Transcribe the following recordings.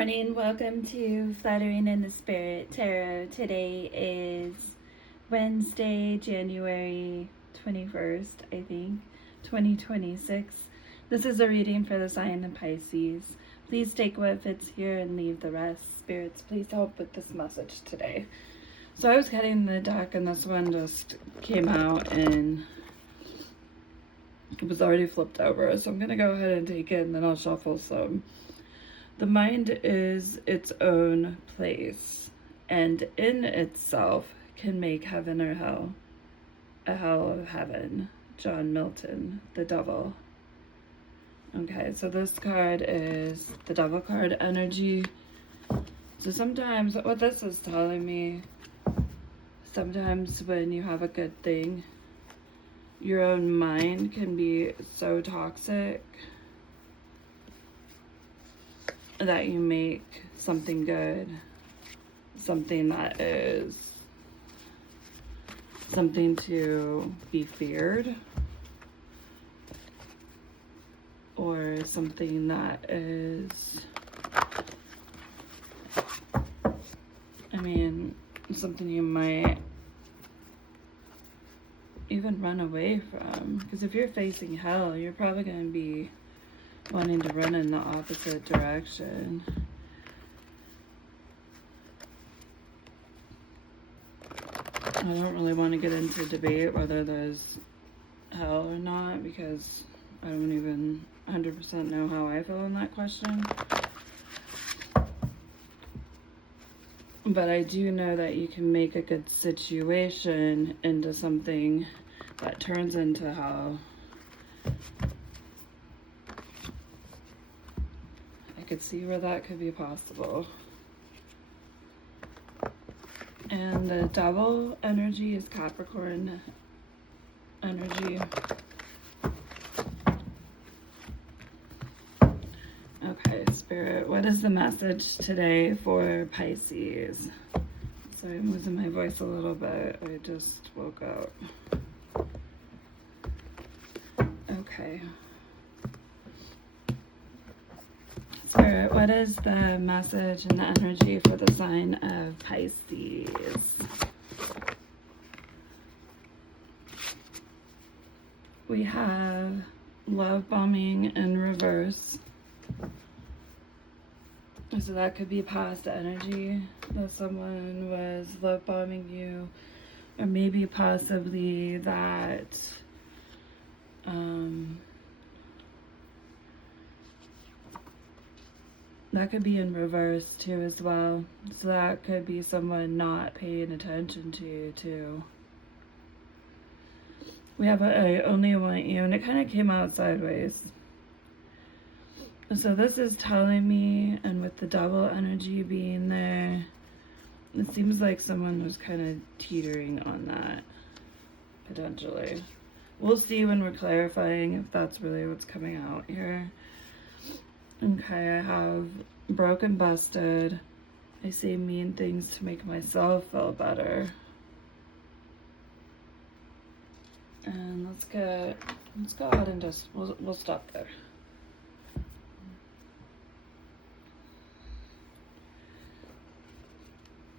morning. Welcome to Fluttering in the Spirit Tarot. Today is Wednesday, January 21st, I think, 2026. This is a reading for the sign of Pisces. Please take what fits here and leave the rest. Spirits, please help with this message today. So I was cutting the deck and this one just came out and it was already flipped over. So I'm going to go ahead and take it and then I'll shuffle some. The mind is its own place, and in itself can make heaven or hell, a hell of heaven. John Milton, the devil. Okay, so this card is the devil card energy. So sometimes, what this is telling me, sometimes when you have a good thing, your own mind can be so toxic that you make something good, something that is something to be feared, or something that is, something you might even run away from. Because if you're facing hell, you're probably going to be wanting to run in the opposite direction. I don't really want to get into debate whether there's hell or not, because I don't even 100% know how I feel on that question. But I do know that you can make a good situation into something that turns into hell. Could see where that could be possible. And the devil energy is Capricorn energy. Okay, Spirit, what is the message today for Pisces? Sorry, I'm losing my voice a little bit. I just woke up. Okay. Spirit, what is the message and the energy for the sign of Pisces? We have love bombing in reverse. So that could be past energy, that someone was love bombing you, or maybe possibly that that could be in reverse too as well. So that could be someone not paying attention to you too. We have I only want you, and it kind of came out sideways. So this is telling me, and with the double energy being there, it seems like someone was kind of teetering on that, potentially. We'll see when we're clarifying if that's really what's coming out here. Okay, I have broken, busted. I say mean things to make myself feel better. And let's go ahead and just, we'll stop there.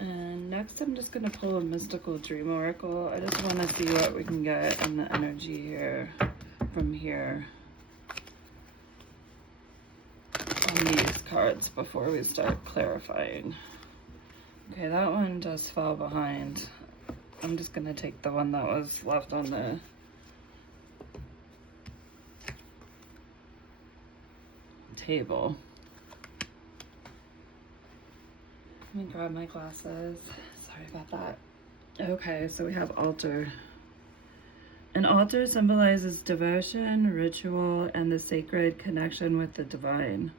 And next I'm just going to pull a mystical dream oracle. I just want to see what we can get in the energy here, from here, on these cards before we start clarifying. Okay, that one just fell behind. I'm just going to take the one that was left on the table. Let me grab my glasses. Sorry about that. Okay, so we have altar. An altar symbolizes devotion, ritual, and the sacred connection with the divine.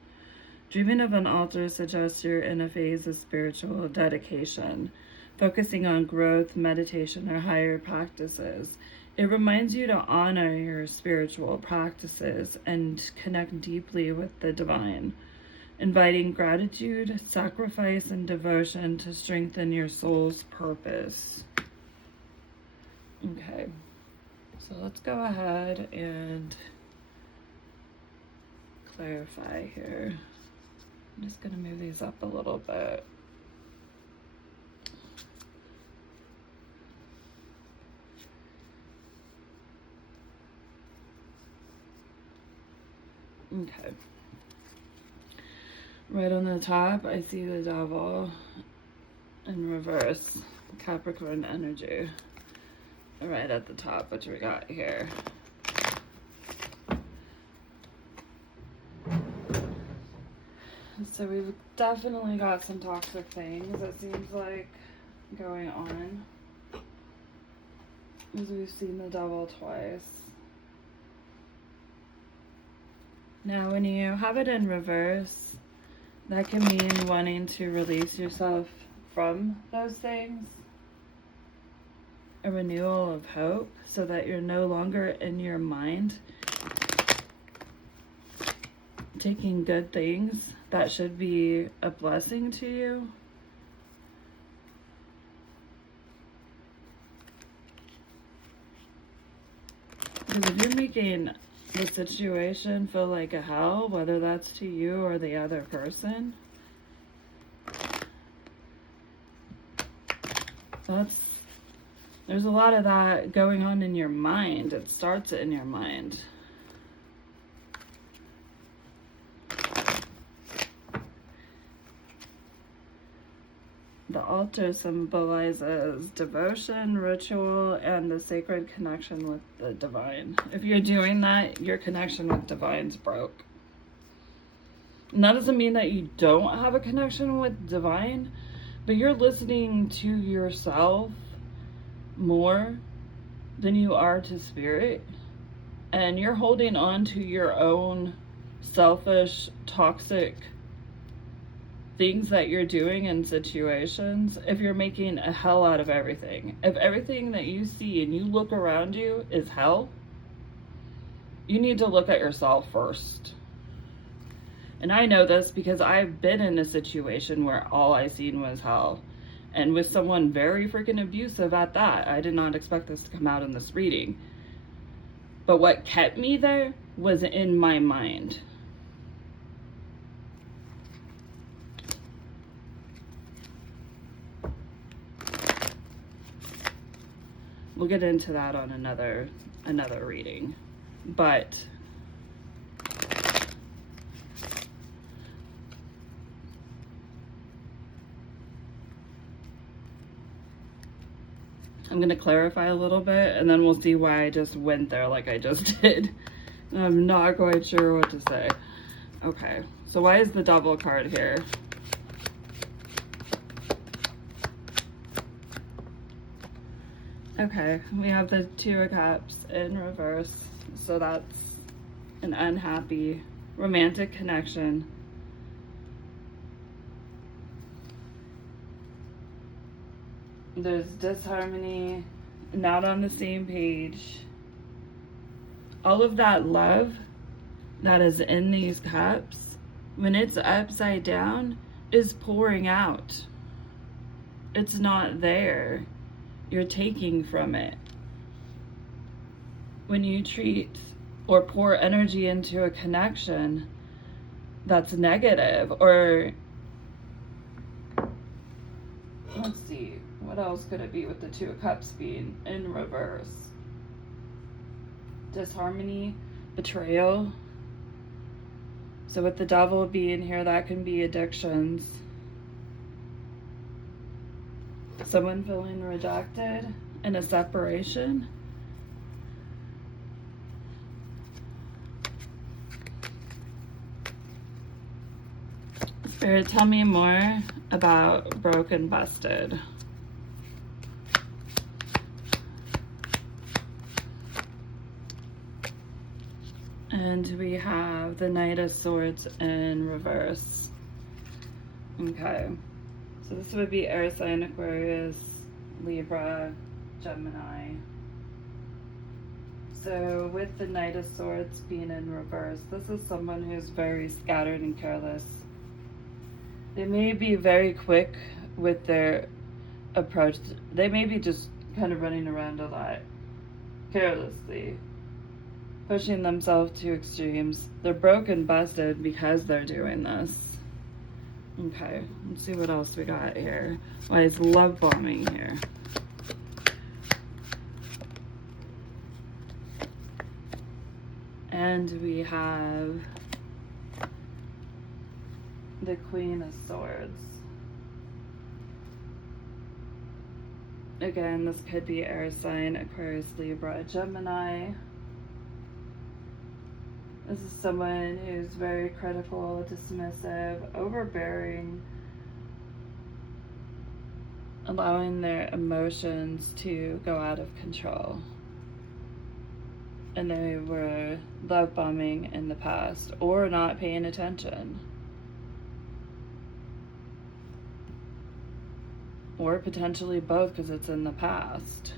Dreaming of an altar suggests you're in a phase of spiritual dedication, focusing on growth, meditation, or higher practices. It reminds you to honor your spiritual practices and connect deeply with the divine, inviting gratitude, sacrifice, and devotion to strengthen your soul's purpose. Okay, so let's go ahead and clarify here. I'm just going to move these up a little bit. Okay. Right on the top, I see the Devil in reverse, Capricorn energy. Right at the top, which we got here. So we've definitely got some toxic things, it seems like, going on. As we've seen the Devil twice. Now, when you have it in reverse, that can mean wanting to release yourself from those things. A renewal of hope, so that you're no longer in your mind taking good things that should be a blessing to you. Because if you're making the situation feel like a hell, whether that's to you or the other person, there's a lot of that going on in your mind. It starts in your mind. The altar symbolizes devotion, ritual, and the sacred connection with the divine. If you're doing that, your connection with divine's broke. And that doesn't mean that you don't have a connection with divine, but you're listening to yourself more than you are to spirit. And you're holding on to your own selfish, toxic things that you're doing in situations. If you're making a hell out of everything, if everything that you see and you look around you is hell, you need to look at yourself first. And I know this because I've been in a situation where all I seen was hell, and with someone very freaking abusive at that. I did not expect this to come out in this reading, but what kept me there was in my mind. We'll get into that on another reading. But I'm going to clarify a little bit, and then we'll see why I just went there like I just did. I'm not quite sure what to say. Okay, so why is the Devil card here? Okay, we have the Two of Cups in reverse, so that's an unhappy romantic connection. There's disharmony, not on the same page. All of that love that is in these cups, when it's upside down, is pouring out. It's not there. You're taking from it. When you treat or pour energy into a connection that's negative, or let's see, what else could it be with the Two of Cups being in reverse? Disharmony, betrayal. So with the Devil being here, that can be addictions. Someone feeling rejected in a separation. Spirit, tell me more about broken, busted. And we have the Knight of Swords in reverse. Okay. So this would be air sign, Aquarius, Libra, Gemini. So with the Knight of Swords being in reverse, this is someone who's very scattered and careless. They may be very quick with their approach. They may be just kind of running around a lot, carelessly, pushing themselves to extremes. They're broken, busted because they're doing this. Okay, let's see what else we got here. Why is love bombing here? And we have the Queen of Swords. Again, this could be air sign, Aquarius, Libra, Gemini. This is someone who's very critical, dismissive, overbearing, allowing their emotions to go out of control. And they were love bombing in the past or not paying attention. Or potentially both, because it's in the past.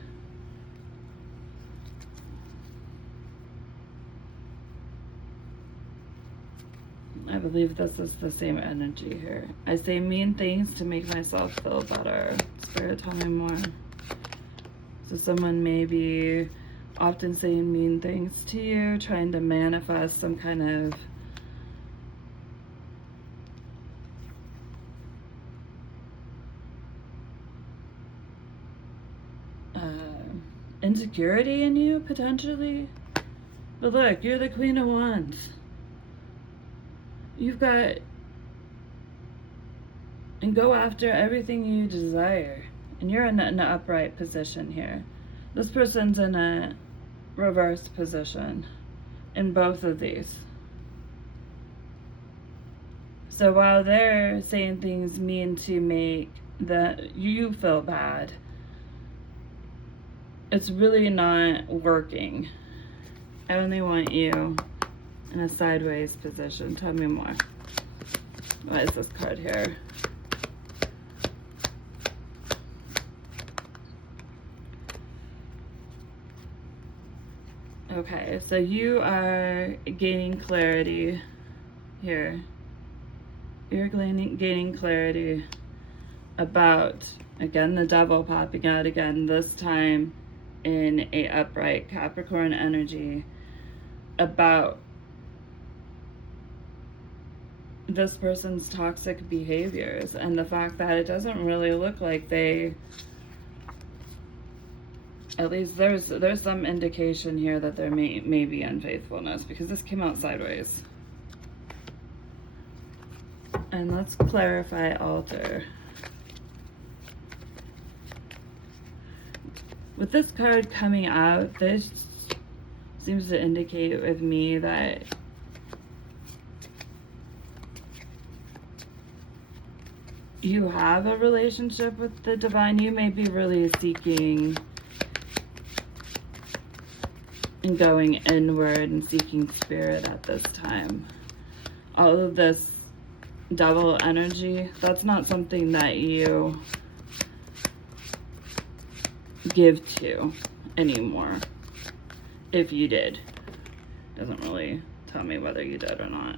I believe this is the same energy here. I say mean things to make myself feel better. Spirit, tell me more. So someone may be often saying mean things to you, trying to manifest some kind of insecurity in you, potentially. But look, you're the Queen of Wands. You've got, and go after everything you desire. And you're in an upright position here. This person's in a reverse position in both of these. So while they're saying things mean to make you feel bad, it's really not working. I only want you in a sideways position. Tell me more. What is this card here? Okay, so you are gaining clarity here. You're gaining clarity about, again, the devil popping out again, this time in a upright Capricorn energy, about this person's toxic behaviors and the fact that it doesn't really look like they, at least there's some indication here that there may be unfaithfulness, because this came out sideways. And let's clarify altar. With this card coming out, this seems to indicate with me that you have a relationship with the divine. You may be really seeking and going inward and seeking spirit at this time. All of this double energy, that's not something that you give to anymore. If you did, doesn't really tell me whether you did or not.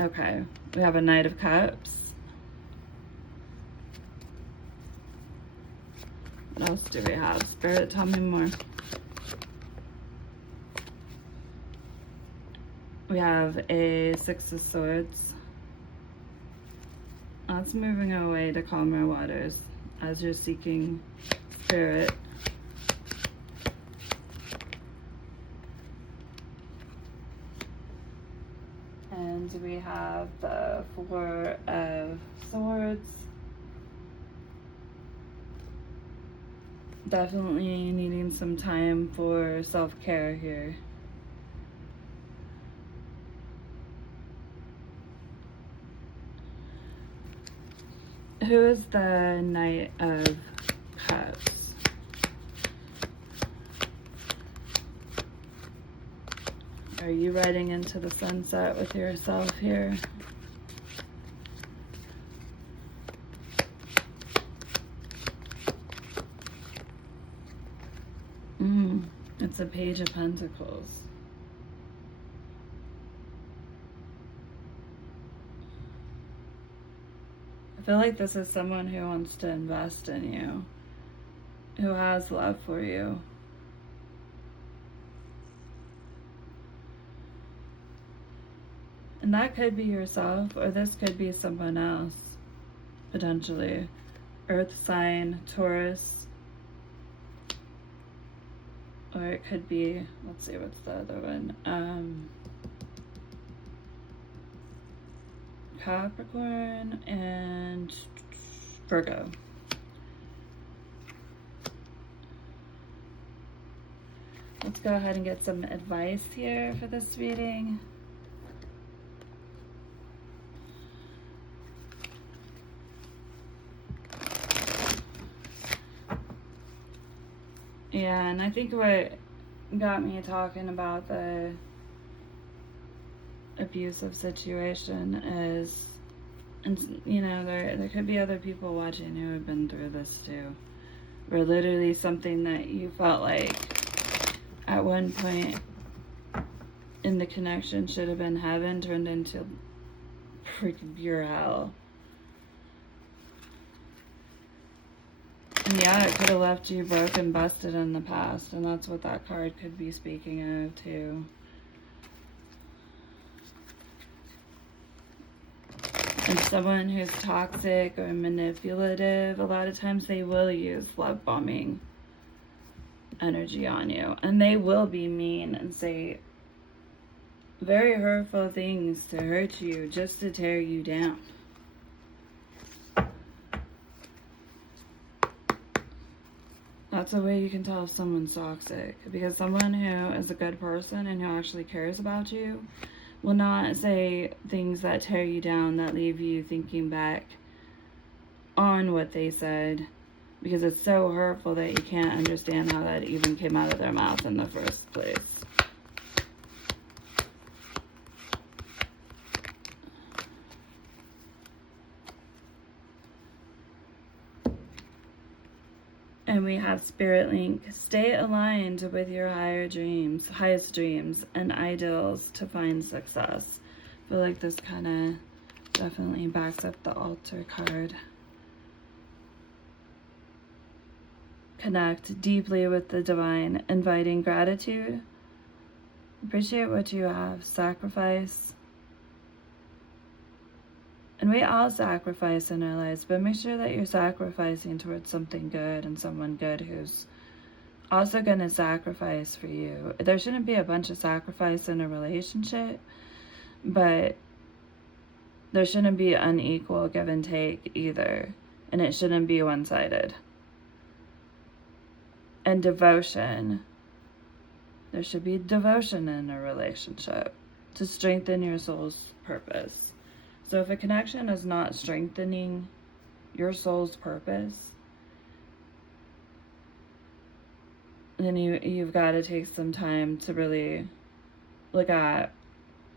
Okay, we have a Knight of Cups. What else do we have? Spirit, tell me more. We have a Six of Swords. That's moving away to calmer waters as you're seeking spirit. And we have the Four of Swords. Definitely needing some time for self-care here. Who is the Knight of Cups? Are you riding into the sunset with yourself here? It's a Page of Pentacles. I feel like this is someone who wants to invest in you, who has love for you. And And that could be yourself, or this could be someone else, potentially. Earth sign, Taurus. Or it could be, let's see, what's the other one? Capricorn and Virgo. Let's go ahead and get some advice here for this reading. Yeah, and I think what got me talking about the abusive situation is, and you know, there could be other people watching who have been through this too, where literally something that you felt like at one point in the connection should have been heaven turned into freaking pure hell. And yeah, it could have left you broken, busted in the past, and that's what that card could be speaking of too. And someone who's toxic or manipulative, a lot of times they will use love bombing energy on you, and they will be mean and say very hurtful things to hurt you, just to tear you down. That's a way you can tell if someone's toxic, because someone who is a good person and who actually cares about you will not say things that tear you down, that leave you thinking back on what they said, because it's so hurtful that you can't understand how that even came out of their mouth in the first place. And we have Spirit Link. Stay aligned with your highest dreams and ideals to find success. I feel like this kind of definitely backs up the altar card. Connect deeply with the divine, inviting gratitude. Appreciate what you have. Sacrifice. And we all sacrifice in our lives, but make sure that you're sacrificing towards something good and someone good who's also going to sacrifice for you. There shouldn't be a bunch of sacrifice in a relationship, but there shouldn't be unequal give and take either. And it shouldn't be one-sided. And devotion. There should be devotion in a relationship to strengthen your soul's purpose. So if a connection is not strengthening your soul's purpose, then you've got to take some time to really look at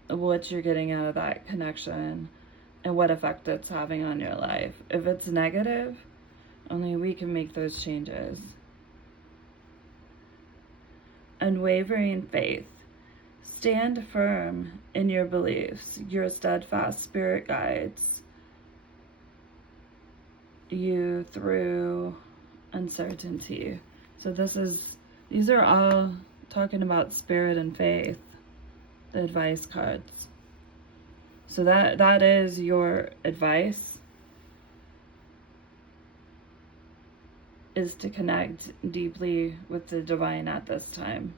what you're getting out of that connection and what effect it's having on your life. If it's negative, only we can make those changes. Unwavering faith. Stand firm in your beliefs. Your steadfast spirit guides you through uncertainty. So these are all talking about spirit and faith, the advice cards. So that is your advice, is to connect deeply with the divine at this time.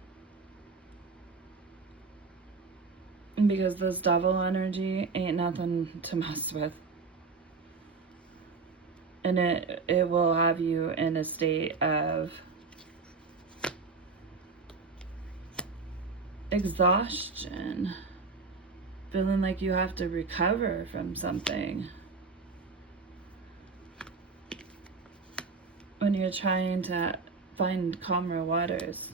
Because this devil energy ain't nothing to mess with. And it will have you in a state of exhaustion. Feeling like you have to recover from something. When you're trying to find calmer waters.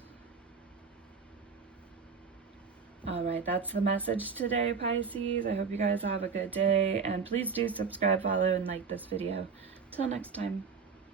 Alright, that's the message today, Pisces. I hope you guys have a good day. And please do subscribe, follow, and like this video. Till next time.